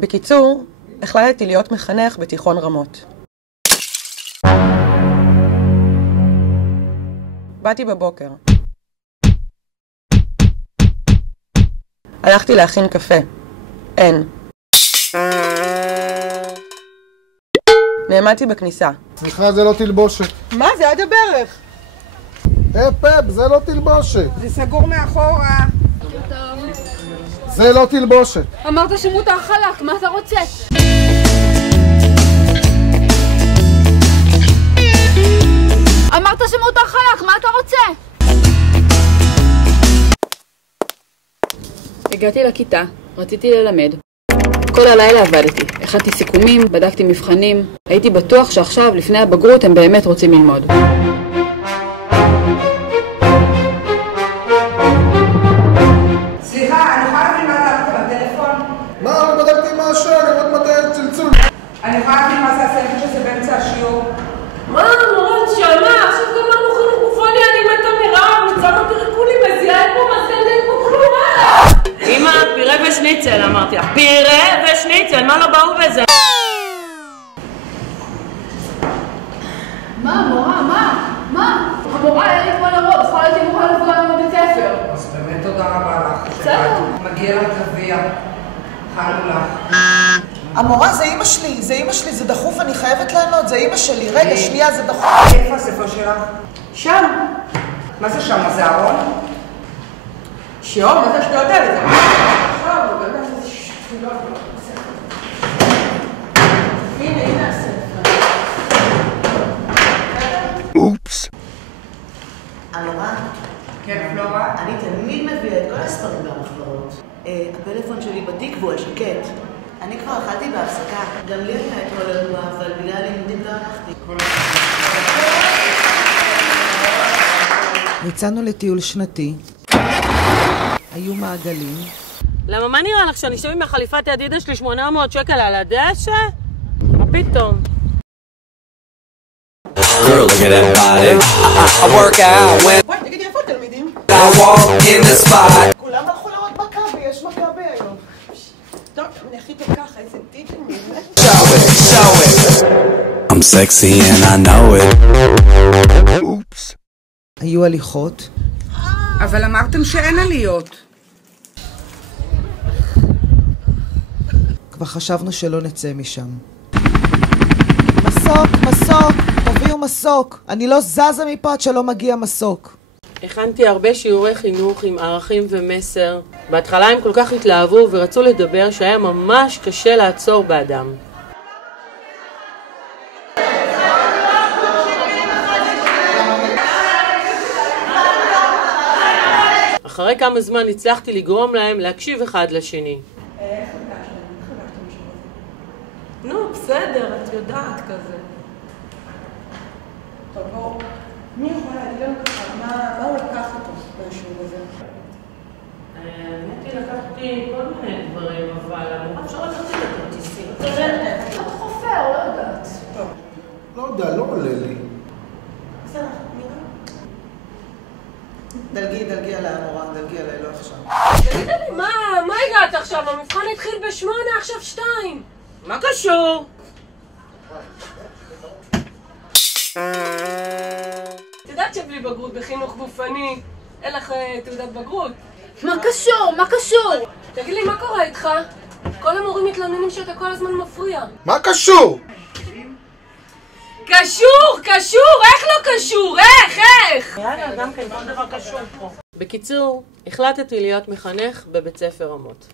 בקיצור, החלטתי להיות מחנך בתיכון רמות. באתי בבוקר. הלכתי להכין קפה. אין. נעמדתי בכניסה. סליחה, זה לא תלבושת. מה? זה עד הברך. פפ, זה לא תלבושת. זה סגור מאחורה. זה לא תלבושת. אמרת שמותר חלק, מה אתה רוצה? אמרת שמותר חלק, מה אתה רוצה? הגעתי לכיתה, רציתי ללמד. כל הלילה עבדתי, הכנתי סיכומים, בדקתי מבחנים. הייתי בטוח שעכשיו, לפני הבגרות, הם באמת רוצים ללמוד. סליחה, אני יכולה להבין מה אתה אמרת בטלפון? מה? לא בדקתי מה השעה, לראות מתי הצלצול. אני יכולה להבין מה זה הסלפי שזה באמצע השיעור? מה, מורות, שמה? עכשיו גמרנו חינוך גופני, אני מתה מרעב, מצאנו פירקולי, מזיעה פה, מזגן פה כלום, מה? אמא, פירה ושניצל, אמרתי לך. פירה ושניצל, מה לא באו בזה? מה, מורה, מה? המורה היה לי כמו לרוב, בכלל הייתי מוכנה לבוא היום בבית ספר. אז באמת תודה רבה לך. בסדר. מגיע לך גביע. חלו לך. המורה, זה אמא שלי, זה דחוף, אני חייבת לענות, זה אמא שלי. רגע, שנייה, זה דחוף. איפה הספר שלך? שם. מה זה שם? מה זה ארון? שיום, מה זה שאתה יודע לזה? עכשיו, הוא באמת זה שטויות. הנה הספר. אופס. המורה, כן, פלורה? אני תמיד מביאה את כל הספרים והמחברות. הפלאפון שלי בתיק והוא השקט. אני כבר אכלתי בהפסקה. גם לי היה אתמול אירוע, אבל בגלל הלימודים לא הלכתי. יצאנו לטיול שנתי. היו מעגלים. למה, מה נראה לך שאני אשב עם החליפת ידידה שלי 800 שקל על הדשא? מה פתאום? Girl, look at that body. I work out when וואי, תגידי, איפה התלמידים? I walk in the spot. כולם הלכו לראות מכבי, יש מכבי היום. טוב, אני הכי טוב ככה, איזה טיפים. Show it. I'm sexy and I know it. אופס. היו הליכות. אבל אמרתם שאין עליות. כבר חשבנו שלא נצא משם. מסוק, תביאו מסוק. אני לא זזה מפה עד שלא מגיע מסוק. הכנתי הרבה שיעורי חינוך עם ערכים ומסר. בהתחלה הם כל כך התלהבו ורצו לדבר שהיה ממש קשה לעצור באדם. אחרי כמה זמן הצלחתי לגרום להם להקשיב אחד לשני. נו, בסדר, את יודעת כזה. טוב, בואו, מי יכול להגיד לנו ככה, מה הוא לקח אותו מהשיעור הזה? האמת היא, לקחתי כל מיני דברים, אבל אני אפשר לקחתי את הכרטיסים. אתה חופר, לא יודעת. לא יודע, לא עולה לי. בסדר, נראה. דלגי על המורה, דלגי עליי, לא עכשיו. מה הגעת עכשיו? המבחן התחיל ב8, עכשיו 2. מה קשור? את יודעת שבלי בגרות בחינוך גופני אין לך תעודת בגרות? מה קשור? תגיד לי, מה קורה איתך? כל המורים מתלוננים שאתה כל הזמן מפריע. מה קשור? קשור! איך לא קשור? איך? יאללה, גם כן, כל דבר קשור פה. בקיצור, החלטתי להיות מחנך בבית ספר רמות.